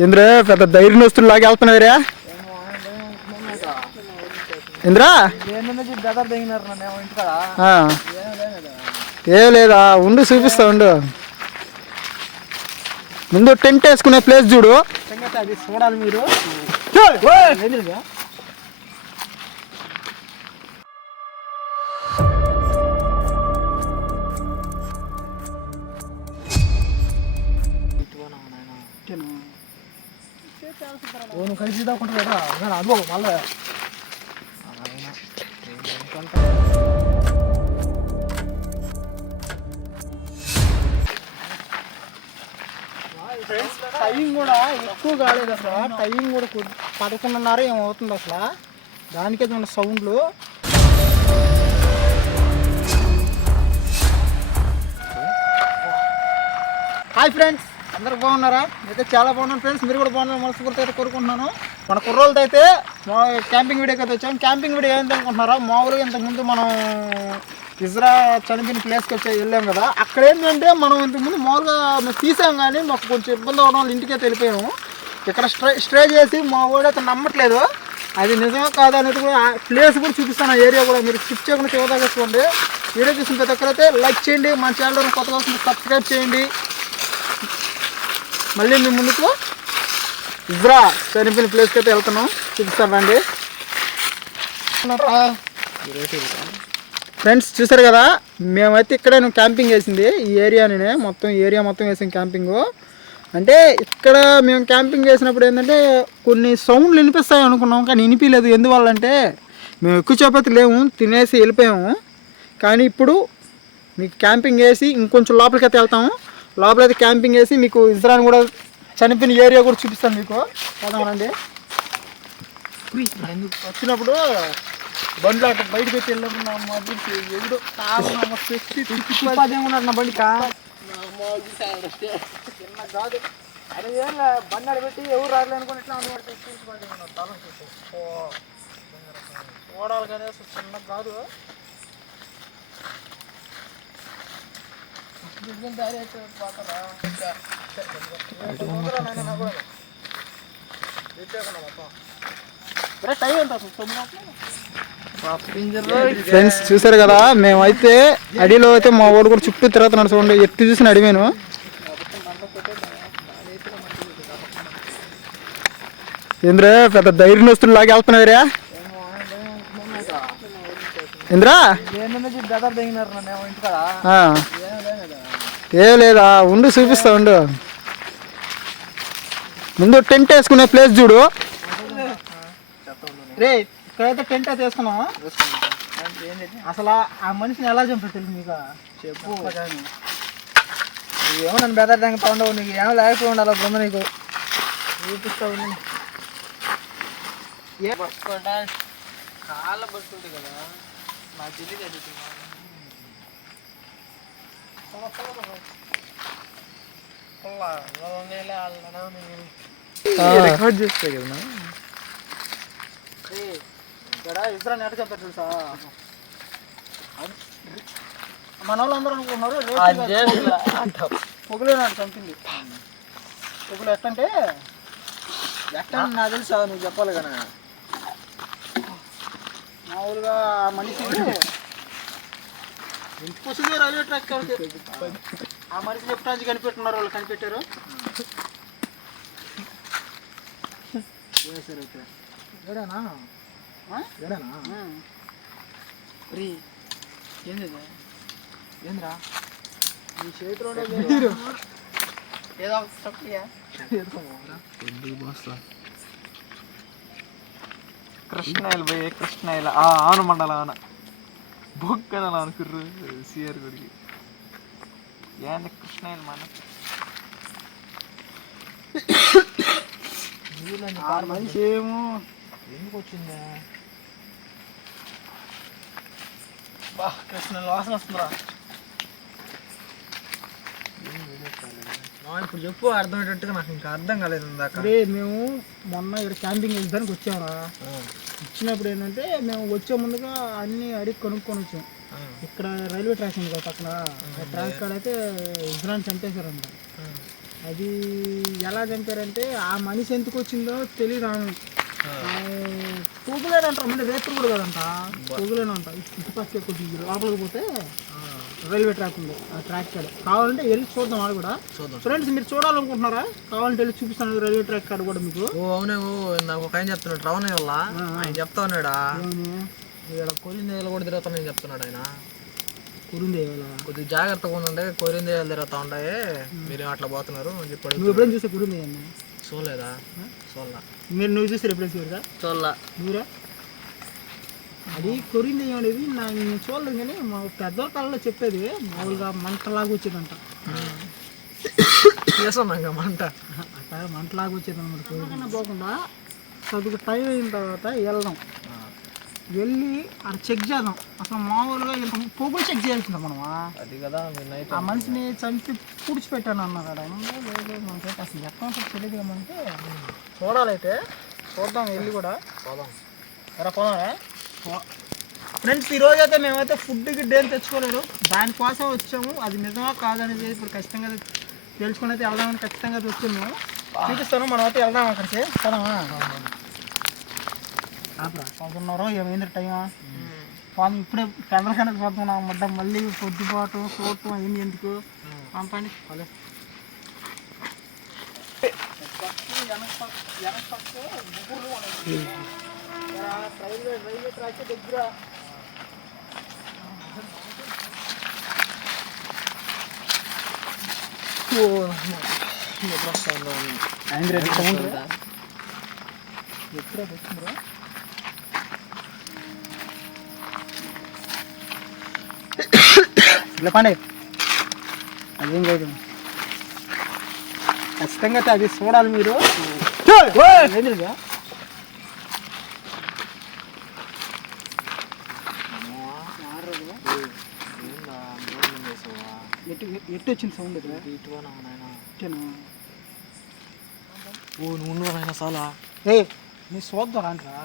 ఇంద్ర పెద్ద ధైర్యం వస్తువులు లాగా వెళ్తున్నావురా ఇంద్రా. ఏ లేదా ఉండు చూపిస్తా ఉండు. ముందు టెంట్ వేసుకునే ప్లేస్ చూడు. అది చూడాలి మీరు. నువ్వు కలిసి దాకుంటా కదా నేను అనుభవం మళ్ళీ టైం కూడా ఎక్కువ కాలేదు అసలు. టైం కూడా 11:30 ఏమవుతుంది అసలు. దానికే మన సౌండ్లు. హాయ్ ఫ్రెండ్స్, అందరు బాగున్నారా? అయితే చాలా బాగున్నాను ఫ్రెండ్స్. మీరు కూడా బాగున్నారు మనస్ఫూర్తిగా అయితే కోరుకుంటున్నాను. మన కుర్రోళ్ళతో అయితే క్యాంపింగ్ వీడియోకి అయితే వచ్చాము. క్యాంపింగ్ వీడియో ఏంటి అనుకుంటున్నారా? మామూలుగా ఇంతకుముందు మనం ఇజ్రా చనిపోయిన ప్లేస్కి వచ్చి వెళ్ళాం కదా. అక్కడ ఏంటంటే మనం ఇంతకుముందు మామూలుగా మేము తీసాం, కానీ మాకు కొంచెం ఇబ్బంది అవడం వల్ల ఇంటికైతే వెళ్ళిపోయాము. ఇక్కడ స్ట్రే చేసి మా వాడు అయితే నమ్మట్లేదు అది నిజమా కాదా అనేది కూడా. ప్లేస్ కూడా చూపిస్తాను, ఆ ఏరియా కూడా. మీరు స్కిప్ చేయకుండా చూడదాగేసుకోండి. వీడియో చూసిన ప్రతి ఒక్కరైతే లైక్ చేయండి, మన ఛానల్ కొత్తగా సబ్స్క్రైబ్ చేయండి. మళ్ళీ మీ ముందుకు ఇజ్రా చనిపోయిన ప్లేస్కి అయితే వెళ్తున్నాం, చూపిస్తానండి ఫ్రెండ్స్. చూసారు కదా, మేమైతే ఇక్కడే క్యాంపింగ్ వేసింది. ఈ ఏరియానే మొత్తం వేసాం క్యాంపింగ్. అంటే ఇక్కడ మేము క్యాంపింగ్ చేసినప్పుడు ఏంటంటే కొన్ని సౌండ్లు వినిపిస్తాయి అనుకున్నాం, కానీ వినిపించలేదు. ఎందువల్లంటే మేము ఎక్కువ చేపతి లేము, తినేసి వెళ్ళిపోయాము. కానీ ఇప్పుడు మీకు క్యాంపింగ్ వేసి ఇంకొంచెం లోపలికి అయితే వెళ్తాము. లోపలైతే క్యాంపింగ్ వేసి మీకు ఇజ్రాని కూడా చనిపోయిన ఏరియా కూడా చూపిస్తాను మీకు. పోదామనండి. వచ్చినప్పుడు బండ్లు అట్లా బయటకు వచ్చి వెళ్ళాము. ఎదురు ఉన్నారు నా బండి కాదు. అరే ఏం బండి అడబెట్టి ఎవరు రాలేదు అనుకుని ఇట్లా అనుకుంటే చూడాలి కానీ అసలు చిన్న కాదు. ఫ్రెండ్స్ చూసారు కదా, మేమైతే అడవిలో అయితే మా వాడు కూడా చుట్టూ తిరుగుతున్నాడు. చూడండి, ఎట్టు చూసిన అడిగాను. ఇంద్ర పెద్ద ధైర్యం వస్తువులు లాగా వెళ్తున్నావురా ఇంద్రా. ఏ లేదా ఉండు చూపిస్తా ఉండు. ముందు టెంట్ వేసుకునే ప్లేస్ చూడు. రే ఇక్కడైతే టెంట్ అయితే వేసుకున్నావా? అసలు ఆ మనిషిని ఎలా చంపారు తెలుసు మీకు? చెప్పు. ఏమో నన్ను బెదరడానికి ఉండవు, నీకు ఏమో లేకపోయి ఉండాలి బొమ్మ. నీకు చూపిస్తావు కాళ్ళ పడుతుంది కదా, నాకు తెలియదు. రికార్డ్ చేస్తే కదా ఇక్కడ ఇజ్రాని ఎట్ట చెప్తారు తెలుసా? మన వాళ్ళు అందరూ అనుకుంటున్నారు పొగులే నాకు చంపింది. పొగులు ఎట్టంటే ఎట్ట నాకు తెలుసా, నువ్వు చెప్పాలి కానీ. మామూలుగా మనిషి ఇంటికి రైల్వే ట్రాక్ ఆ మనిషి చెప్పడానికి కనిపెట్టున్నారు వాళ్ళు. కనిపెట్టారు ఏడానా ఏంది ఏంద్రా ఈ చేతిలో ఏదో కృష్ణాయిలు పోయే కృష్ణాయిల ఆన మండలాన బొక్కన అనుకుర్రు సిఆర్ గుడికి ఏంది కృష్ణాయిలు మన మనిషి ఏమో ఎందుకు వచ్చిందా? బా కృష్ణ వాసన వస్తుందిరా. ఇప్పుడు చెప్పు అర్థమయ్యేటట్టుగా. నాకు ఇంకా అర్థం కాలేదు ఇందాక. మేము మొన్న ఇక్కడ క్యాంపింగ్ వెళ్ళడానికి వచ్చామురా. వచ్చినప్పుడు ఏంటంటే మేము వచ్చే ముందుగా అన్ని అడిగి కొనుక్కొని వచ్చాం. ఇక్కడ రైల్వే ట్రాక్ ఉంది కదా పక్కన, ఆ ట్రాక్ కాడ అయితే ఇజ్రాని చంపేశారంట. అది ఎలా చంపారంటే ఆ మనిషి ఎందుకు వచ్చిందో తెలియదు. పొగులేనంటారు అంటే రేతులు కూడా కదంట, పొగులేనంట. ఇటుపక్క కొద్దిగా లోపలికి పోతే రైల్వే ట్రాక్ ఉంది, ఆ ట్రాక్ కాడ కావాలంటే వెళ్ళి చూద్దాం. వాళ్ళు కూడా ఫ్రెండ్స్ మీరు చూడాలనుకుంటున్నారా? కావాలంటే వెళ్ళి చూపిస్తాను రైల్వే ట్రాక్ కాడ కూడా మీకు. అవునే నాకు ఒక ఆయన చెప్తున్నాడు, రవణ వల్ల ఆయన చెప్తా ఉన్నాడా ఇక్కడ కోరిందేలు కూడా తిరుగుతానని చెప్తున్నాడు ఆయన. కురిందేయాల కొద్దిగా జాగ్రత్తగా ఉండే, కోరిందేయాలు తిరుగుతా ఉంటాయి, మీరు అట్లా పోతున్నారు అని చెప్పాడు. నువ్వు ఎప్పుడైనా చూసే కురిందేయన్నా? చూడలేదా? చూడలా. నువ్వు చూసారు ఎప్పుడైనా చూడదా? చూడలా. నువ్వురా? అది కొరిందేయం అనేది నేను చూడలేదు, కానీ మా పెద్ద కాలంలో చెప్పేది మామూలుగా మంటలాగా వచ్చేదంట. చేస్తున్నాం మంట, అట్లా మంటలాగా వచ్చేది అనమాట. కొరిందైనా పోకుండా కొద్దిగా టైం అయిన తర్వాత వెళ్దాం, వెళ్ళి అక్కడ చెక్ చేద్దాం. అసలు మామూలుగా ఇంత పొగులు చెక్ చేయాల్సిందా మనమా? అది కదా ఆ మనిషిని చంపి పూడ్చిపెట్టాను అన్నారు అక్కడ. లేదు మనకైతే అసలు ఎక్కడ ఉంటుంది తెలియదు. మనకి చూడాలైతే చూద్దాం, వెళ్ళి కూడా పోదాం. ఎరా పోదారా ఫ్రెండ్స్. ఈరోజు అయితే మేమైతే ఫుడ్ గిడ్డ ఏం తెచ్చుకోలేదు, దానికోసం వచ్చాము. అది నిజమా కాదనేది ఇప్పుడు ఖచ్చితంగా తెలుసుకుని అయితే వెళ్దామని ఖచ్చితంగా వచ్చాము. మేము చూపిస్తాను, మనం అయితే వెళ్దాం అక్కడికి. సరేమా? చదువున్నారో ఏమైంది టైమా? వాళ్ళు ఇప్పుడే పెద్దలకన్నా చదువుతున్నాం ముడ్డ, మళ్ళీ పొద్దుబాటు చూడటం అయింది ఎందుకు పంపండి. హలో రైల్వే ట్రాక్ దగ్గర ఎప్పుడే వచ్చిందిరా? ఇలా పండి అదేం కాదు, ఖచ్చితంగా అది చూడాలి మీరు. ఎట్టు వచ్చింది సౌండ్? నువ్వు చాలా ఏ నీ చూద్దాం అంటరా?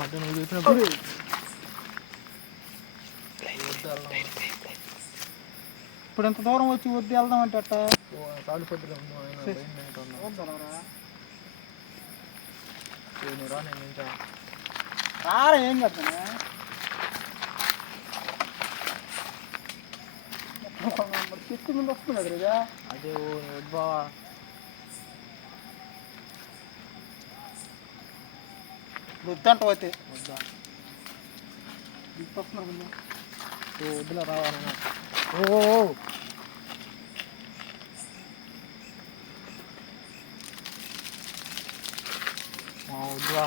మధ్య నువ్వు చెప్పినప్పుడు ఇప్పుడు ఎంత దూరం వచ్చి వద్దు వెళ్దాం అంటే అట్ట రారా? ఏం కట్టా చెట్టు ముందు వస్తున్నది కదా. అదే బావా వద్దంట పోతే వద్దా? వస్తున్నారు వద్దులా రావాలన్నా. వద్దురా,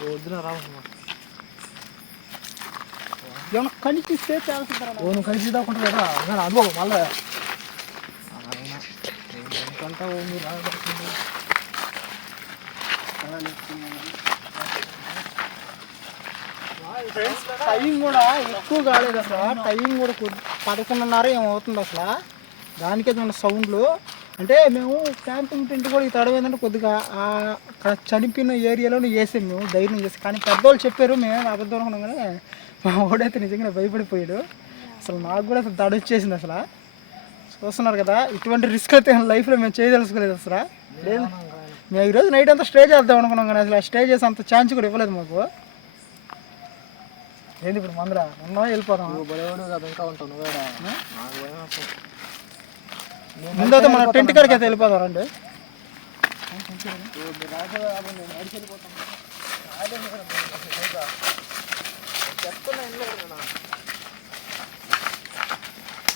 వద్దులా రావాలన్నా. ఏమన్నా కనిపిస్తే చాలా నువ్వు కలిసి దాకుంటా కదా అనుభవం మళ్ళీ ఎంతంతా మీరు రాబడుతుంది. టైం కూడా ఎక్కువ కాలేదు అసలు. టైం కూడా 11:30 ఏమవుతుంది అసలు. దానికే మన సౌండ్లు అంటే మేము క్యాంపింగ్ టెంట్ కూడా ఈ తడవేందంటే కొద్దిగా చనిపోయిన ఏరియాలోనే వేసాం మేము ధైర్యం చేసి. కానీ పెద్దవాళ్ళు చెప్పారు, మేము అబద్ధం అనుకున్నాం. కానీ మా వాడైతే నిజంగా భయపడిపోయాడు. అసలు నాకు కూడా అసలు దడ వచ్చేసింది అసలు. చూస్తున్నారు కదా, ఇటువంటి రిస్క్ అయితే లైఫ్లో మేము చేయదలుచుకోలేదు అసలు. లేదు, మేము ఈరోజు నైట్ అంతా స్టే చేద్దాం అనుకున్నాం, కానీ అసలు స్టే చేసే అంత ఛాన్స్ కూడా ఇవ్వలేదు మాకు. ఏంది ఇప్పుడు మందర ఉన్నా వెళ్ళిపోతాం. ఇంకా ఉంటాను ముందైతే మన టెంట్ కాడికి అయితే వెళ్ళిపోతాం రండి.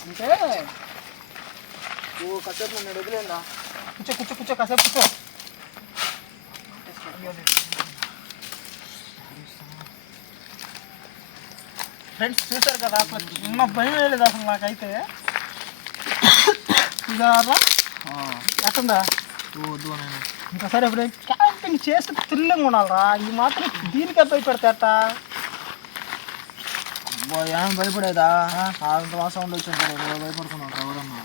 అంటే కాసేపు నన్ను వదిలేదా? కూర్చో కాసేపు కూర్చో. ఫ్రెండ్స్ చూసారు కదా, అసలు చిన్న భయం వేయలేదు అసలు నాకైతే. ఇదారా ఎట్టుందా? వద్దు నేను ఇంకోసారి ఎప్పుడు క్యాంపింగ్ చేసి థ్రిల్లింగ్ ఉండాలరా. ఇది మాత్రం దీనికే భయపెడతాట. ఏం భయపడేదా? అంత సౌండ్ వచ్చింది, భయపడుతున్నాడు ఎవరన్నా.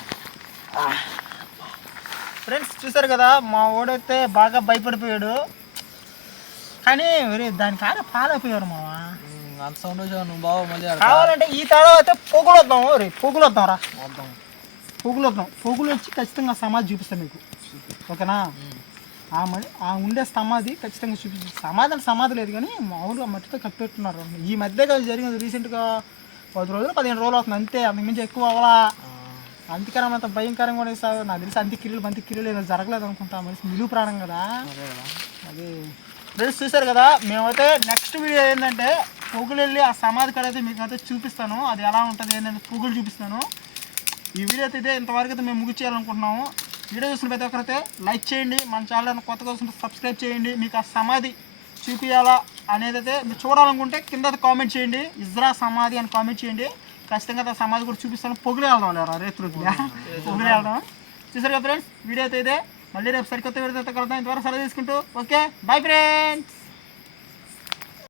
ఫ్రెండ్స్ చూసారు కదా, మా వాడైతే బాగా భయపడిపోయాడు. కానీ దాని కాడ పాలైపోయారు మావా. అంత సౌండ్ వచ్చావు నువ్వు బావ మళ్ళీ కావాలంటే ఈ తేడా అయితే పొగులు వద్దాం రే పొగులు వద్దాం రా వద్దాం. పొగులు వద్దాం పొగులు వచ్చి ఖచ్చితంగా సమాధి చూపిస్తాను మీకు ఓకేనా ఆ ఉండే సమాధి ఖచ్చితంగా చూపిస్తాను సమాధి అంటే సమాధి లేదు కానీ మామూలుగా మట్టితో కప్పెట్టున్నారు ఈ మధ్యగా జరిగింది రీసెంట్గా 10 రోజులు 15 రోజులు అవుతుంది అంతే అంతకుమించి ఎక్కువ అవ్వాలా అంతకరం అంత భయంకరంగా కూడా సార్ నాకు తెలిసి అంత్యక్రియలు ఏదో జరగలేదు అనుకుంటా మనిషి నిలువు ప్రాణం కదా అది ఫ్రెండ్స్ చూసారు కదా మేమైతే నెక్స్ట్ వీడియో ఏంటంటే పొగులు వెళ్ళి ఆ సమాధి కాడ అయితే మీకు అయితే చూపిస్తాను అది ఎలా ఉంటుంది ఏంటంటే పొగులు చూపిస్తాను ఈ వీడియో అయితే ఇంతవరకు అయితే మేము ముగిచేయాలనుకుంటున్నాము వీడియో చూసిన ప్రతి ఒక్కరైతే లైక్ చేయండి మన ఛానల్ కొత్తగా వస్తుంటే సబ్స్క్రైబ్ చేయండి మీకు ఆ సమాధి చూపించాలా అనేది అయితే మీరు చూడాలనుకుంటే కింద కామెంట్ చేయండి ఇజ్రా సమాధి అని కామెంట్ చేయండి ఖచ్చితంగా ఆ సమాధి కూడా చూపిస్తాను పొగులు వెళ్దాం లేరా రేతులకి పొగులు వెళ్దాం చూసారు కదా ఫ్రెండ్స్ వీడియో అయితే ఇదే మళ్ళీ రేపు సరికొత్త వీడియో కలుద్దాం ఇంతవరకు సెలవు తీసుకుంటూ ఓకే బాయ్ ఫ్రెండ్స్